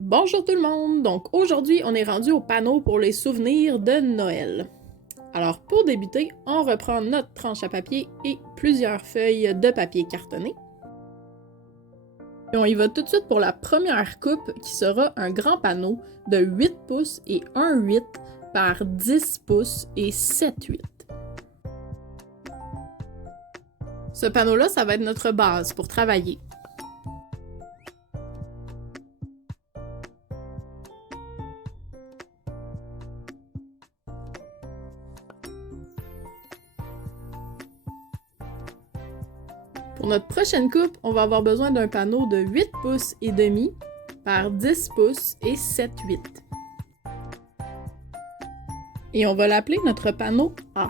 Bonjour tout le monde! Donc aujourd'hui, on est rendu au panneau pour les souvenirs de Noël. Alors pour débuter, on reprend notre tranche à papier et plusieurs feuilles de papier cartonné. Et on y va tout de suite pour la première coupe qui sera un grand panneau de 8 pouces et 1,8 par 10 pouces et 7,8. Ce panneau-là, ça va être notre base pour travailler. Pour notre prochaine coupe, on va avoir besoin d'un panneau de 8 pouces et demi par 10 pouces et 7,8. Et on va l'appeler notre panneau A.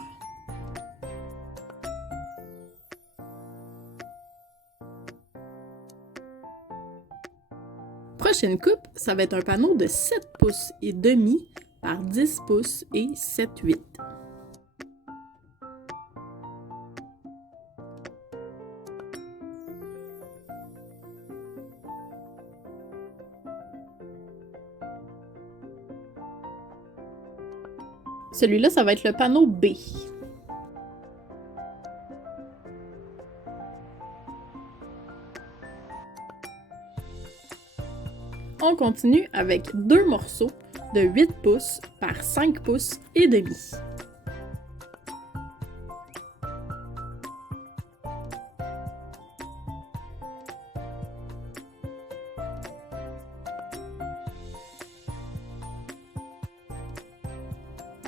Prochaine coupe, ça va être un panneau de 7 pouces et demi par 10 pouces et 7,8. Celui-là, ça va être le panneau B. On continue avec deux morceaux de 8 pouces par 5 pouces et demi.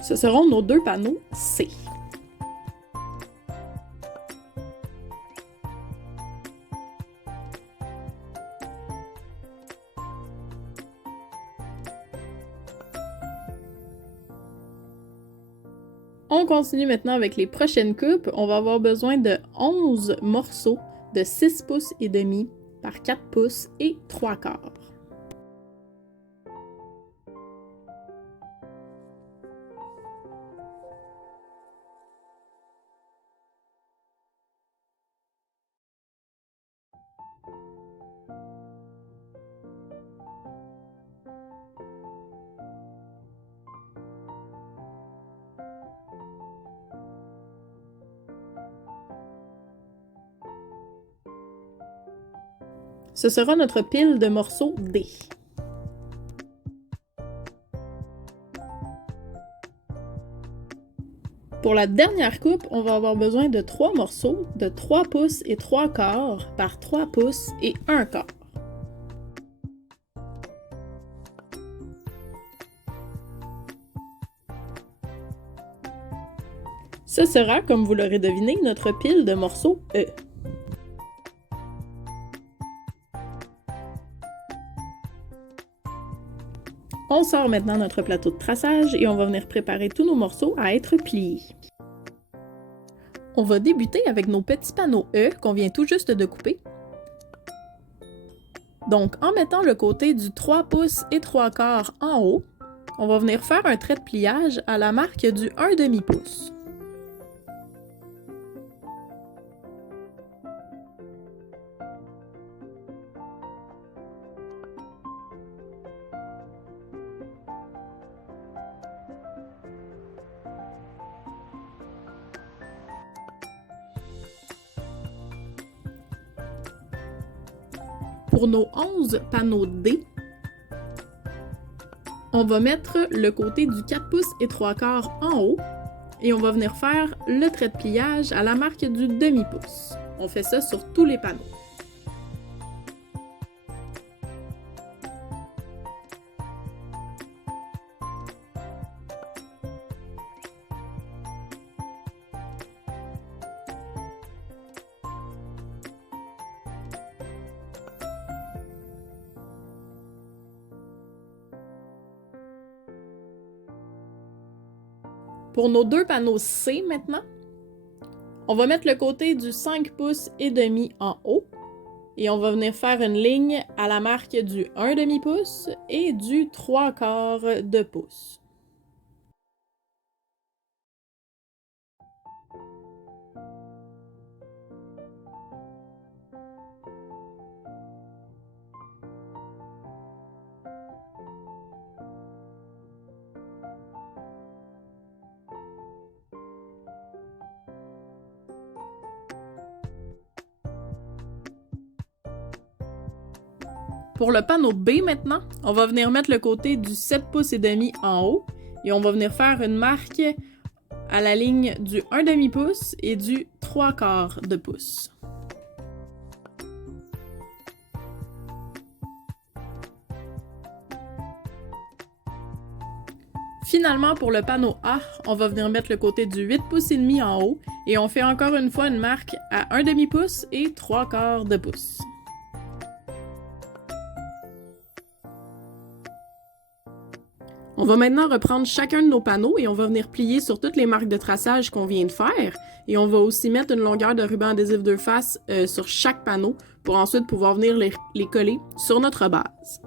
Ce seront nos deux panneaux C. On continue maintenant avec les prochaines coupes. On va avoir besoin de 11 morceaux de 6 pouces et demi par 4 pouces et 3 quarts. Ce sera notre pile de morceaux D. Pour la dernière coupe, on va avoir besoin de 3 morceaux de 3 pouces et 3 quarts par 3 pouces et 1 quart. Ce sera, comme vous l'aurez deviné, notre pile de morceaux E. On sort maintenant notre plateau de traçage et on va venir préparer tous nos morceaux à être pliés. On va débuter avec nos petits panneaux E qu'on vient tout juste de couper. Donc, en mettant le côté du 3 pouces et 3 quarts en haut, on va venir faire un trait de pliage à la marque du 1,5 pouce. Pour nos 11 panneaux D, on va mettre le côté du 4 pouces et 3 quarts en haut et on va venir faire le trait de pliage à la marque du demi-pouce. On fait ça sur tous les panneaux. Pour nos deux panneaux C maintenant, on va mettre le côté du 5 pouces et demi en haut et on va venir faire une ligne à la marque du 1,5 pouce et du 3 quarts de pouce. Pour le panneau B maintenant, on va venir mettre le côté du 7 pouces et demi en haut et on va venir faire une marque à la ligne du 1/2 pouce et du 3/4 de pouce. Finalement, pour le panneau A, on va venir mettre le côté du 8 pouces et demi en haut et on fait encore une fois une marque à 1/2 pouce et 3/4 de pouce. On va maintenant reprendre chacun de nos panneaux et on va venir plier sur toutes les marques de traçage qu'on vient de faire. Et on va aussi mettre une longueur de ruban adhésif 2 faces sur chaque panneau pour ensuite pouvoir venir les coller sur notre base.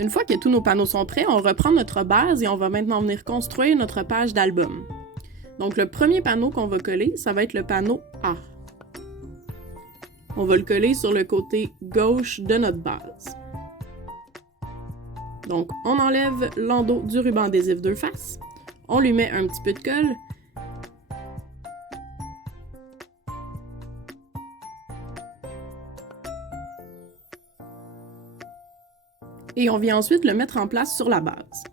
Une fois que tous nos panneaux sont prêts, on reprend notre base et on va maintenant venir construire notre page d'album. Donc le premier panneau qu'on va coller, ça va être le panneau A. On va le coller sur le côté gauche de notre base. Donc on enlève l'endos du ruban adhésif deux faces, on lui met un petit peu de colle, et on vient ensuite le mettre en place sur la base.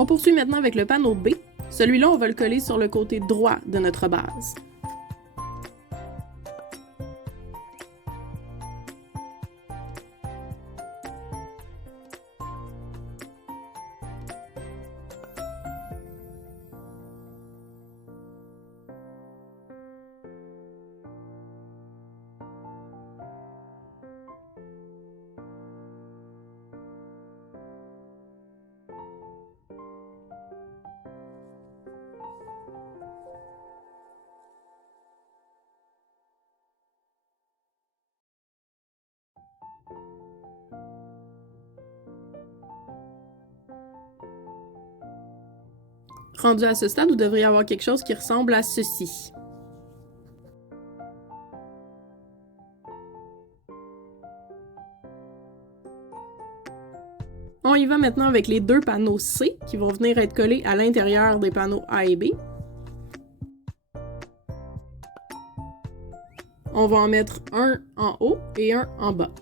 On poursuit maintenant avec le panneau B. Celui-là, on va le coller sur le côté droit de notre base. Rendu à ce stade, vous devriez avoir quelque chose qui ressemble à ceci. On y va maintenant avec les deux panneaux C qui vont venir être collés à l'intérieur des panneaux A et B. On va en mettre un en haut et un en bas.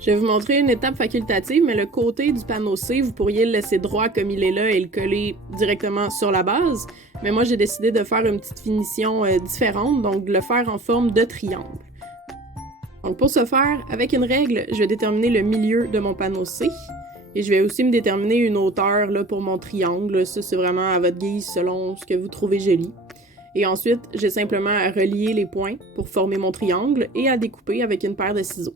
Je vais vous montrer une étape facultative, mais le côté du panneau C, vous pourriez le laisser droit comme il est là et le coller directement sur la base. Mais moi, j'ai décidé de faire une petite finition différente, donc de le faire en forme de triangle. Donc pour ce faire, avec une règle, je vais déterminer le milieu de mon panneau C. Et je vais aussi me déterminer une hauteur là, pour mon triangle. Ça, c'est vraiment à votre guise selon ce que vous trouvez joli. Et ensuite, j'ai simplement à relier les points pour former mon triangle et à découper avec une paire de ciseaux.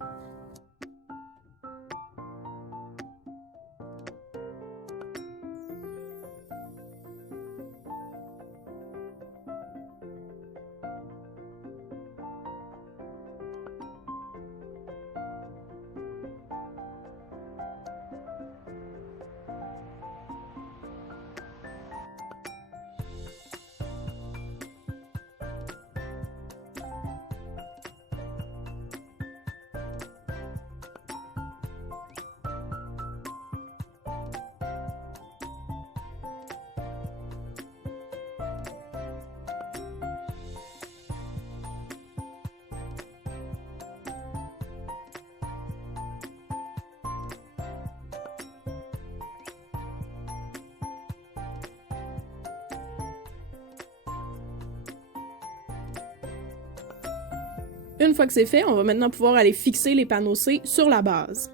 Une fois que c'est fait, on va maintenant pouvoir aller fixer les panneaux C sur la base.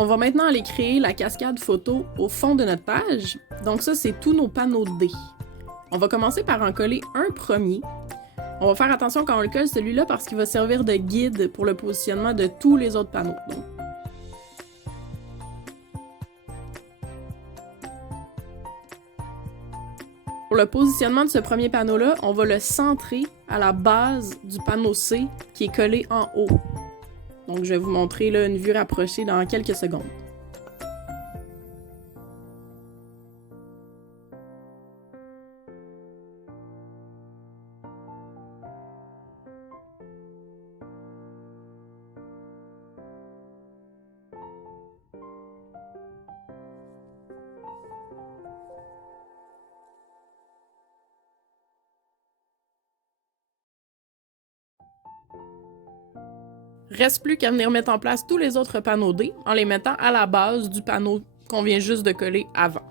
On va maintenant aller créer la cascade photo au fond de notre page. Donc ça, c'est tous nos panneaux D. On va commencer par en coller un premier. On va faire attention quand on le colle celui-là parce qu'il va servir de guide pour le positionnement de tous les autres panneaux. Donc, pour le positionnement de ce premier panneau-là, on va le centrer à la base du panneau C qui est collé en haut. Donc je vais vous montrer là, une vue rapprochée dans quelques secondes. Reste plus qu'à venir mettre en place tous les autres panneaux D en les mettant à la base du panneau qu'on vient juste de coller avant.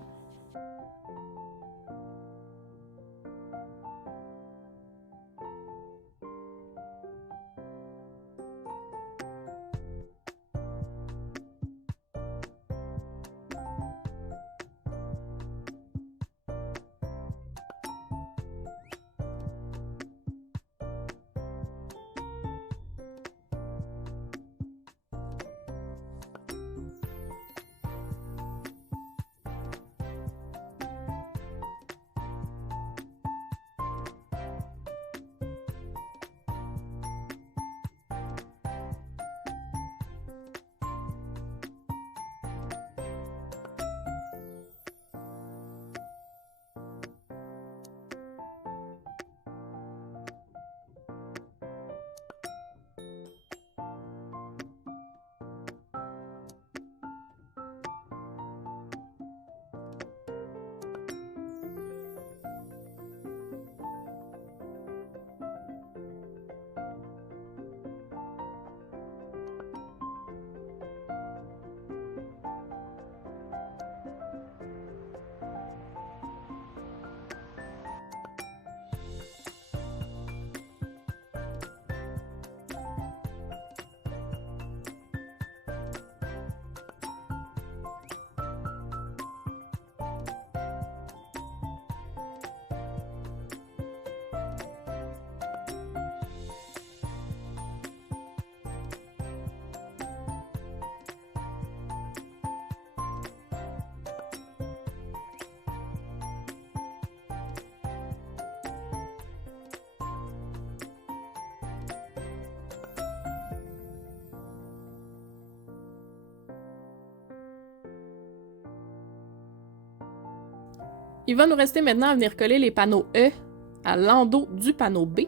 Il va nous rester maintenant à venir coller les panneaux E à l'endos du panneau B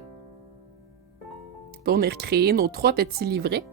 pour venir créer nos 3 petits livrets.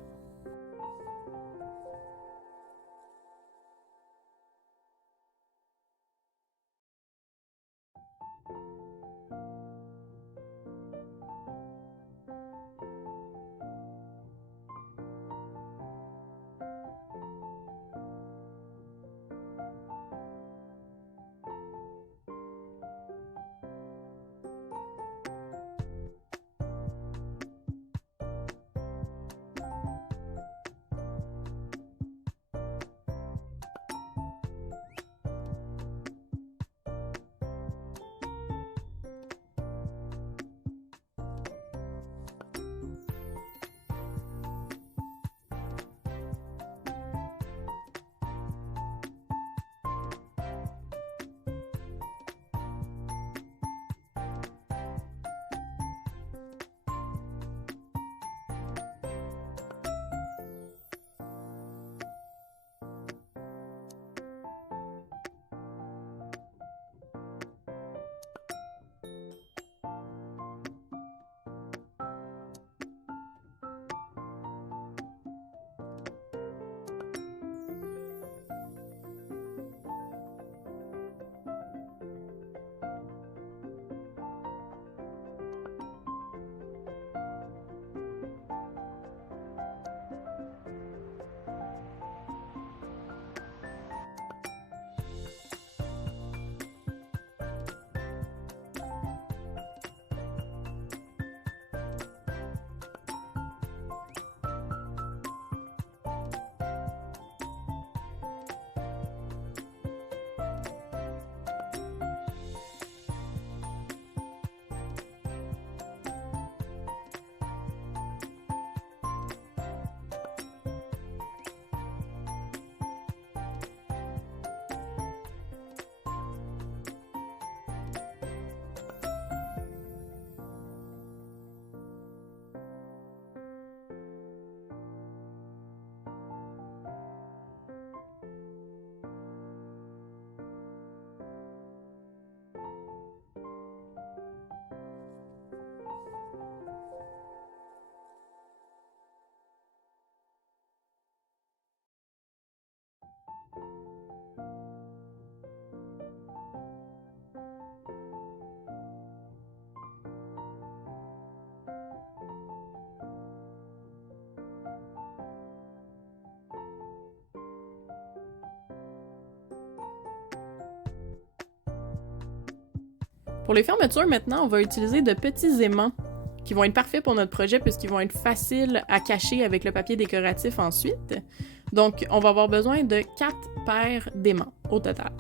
Pour les fermetures, maintenant, on va utiliser de petits aimants qui vont être parfaits pour notre projet puisqu'ils vont être faciles à cacher avec le papier décoratif ensuite. Donc, on va avoir besoin de 4 paires d'aimants au total.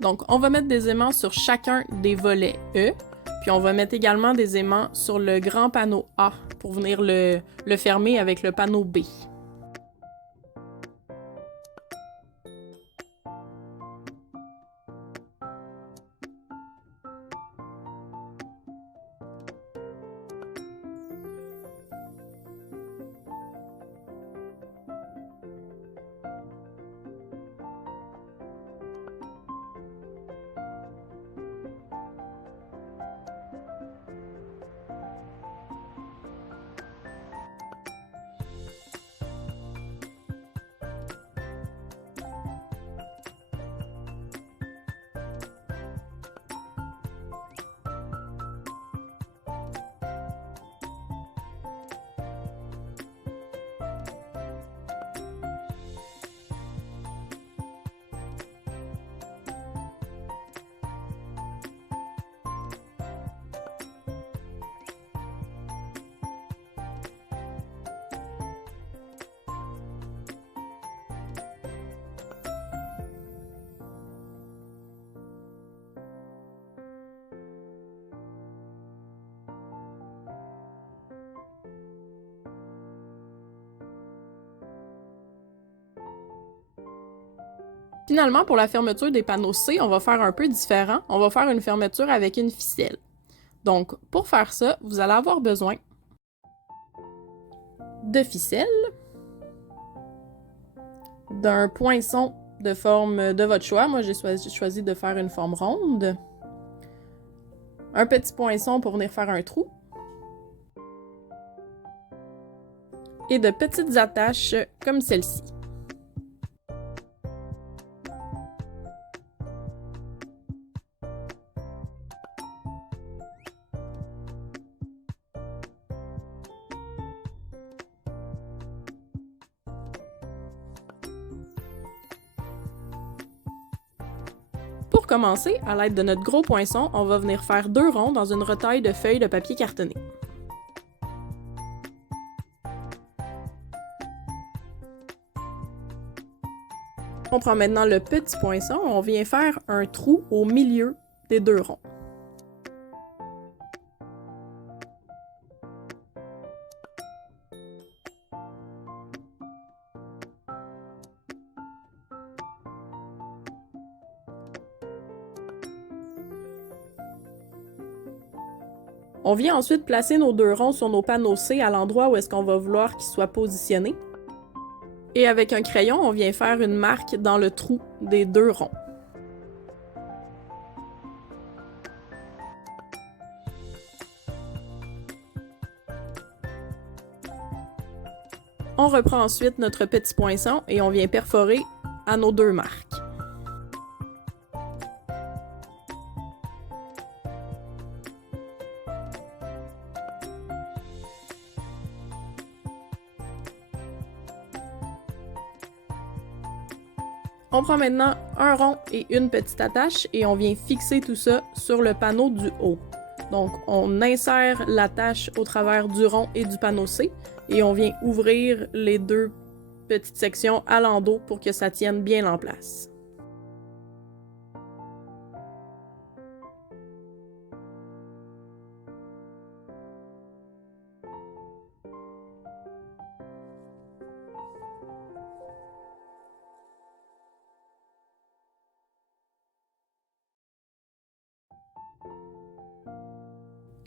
Donc, on va mettre des aimants sur chacun des volets E, puis on va mettre également des aimants sur le grand panneau A pour venir le fermer avec le panneau B. Finalement, pour la fermeture des panneaux C, on va faire un peu différent. On va faire une fermeture avec une ficelle. Donc, pour faire ça, vous allez avoir besoin de ficelle, d'un poinçon de forme de votre choix. Moi, j'ai choisi de faire une forme ronde. Un petit poinçon pour venir faire un trou. Et de petites attaches comme celle-ci. Pour commencer, à l'aide de notre gros poinçon, on va venir faire 2 ronds dans une retaille de feuilles de papier cartonné. On prend maintenant le petit poinçon, on vient faire un trou au milieu des 2 ronds. On vient ensuite placer nos 2 ronds sur nos panneaux C à l'endroit où est-ce qu'on va vouloir qu'ils soient positionnés. Et avec un crayon, on vient faire une marque dans le trou des 2 ronds. On reprend ensuite notre petit poinçon et on vient perforer à nos 2 marques. On prend maintenant un rond et une petite attache et on vient fixer tout ça sur le panneau du haut. Donc, on insère l'attache au travers du rond et du panneau C et on vient ouvrir les 2 petites sections à l'endos pour que ça tienne bien en place.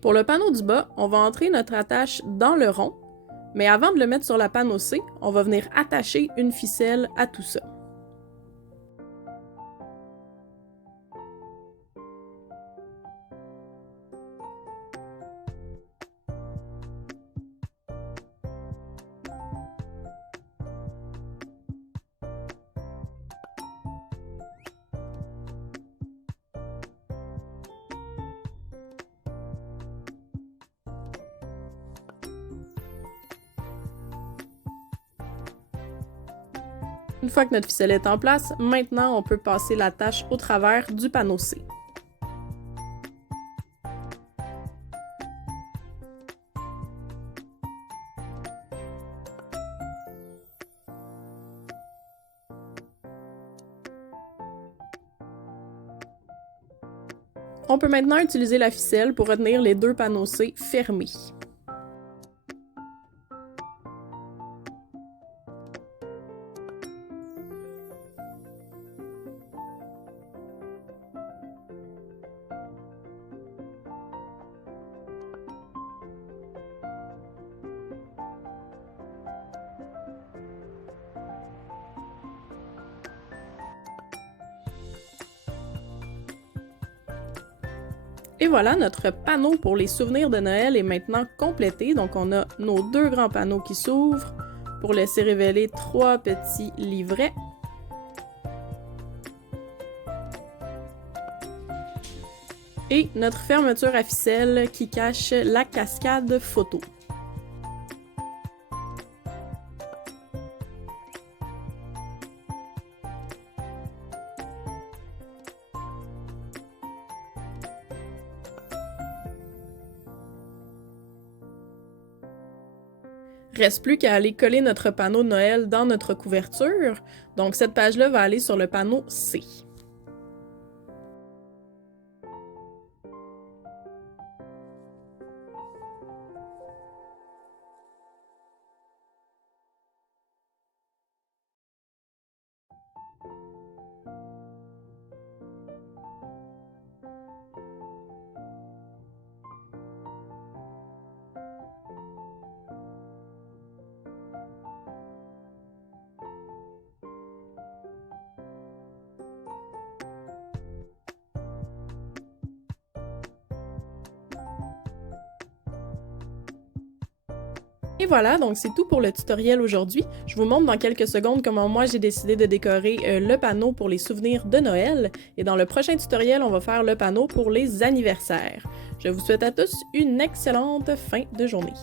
Pour le panneau du bas, on va entrer notre attache dans le rond, mais avant de le mettre sur la panneau C, on va venir attacher une ficelle à tout ça. Une fois que notre ficelle est en place, maintenant on peut passer la tâche au travers du panneau C. On peut maintenant utiliser la ficelle pour retenir les deux panneaux C fermés. Et voilà, notre panneau pour les souvenirs de Noël est maintenant complété. Donc on a nos deux grands panneaux qui s'ouvrent pour laisser révéler trois petits livrets. Et notre fermeture à ficelle qui cache la cascade photo. Reste plus qu'à aller coller notre panneau de Noël dans notre couverture. Donc cette page-là va aller sur le panneau C. Et voilà, donc c'est tout pour le tutoriel aujourd'hui. Je vous montre dans quelques secondes comment moi j'ai décidé de décorer le panneau pour les souvenirs de Noël. Et dans le prochain tutoriel, on va faire le panneau pour les anniversaires. Je vous souhaite à tous une excellente fin de journée.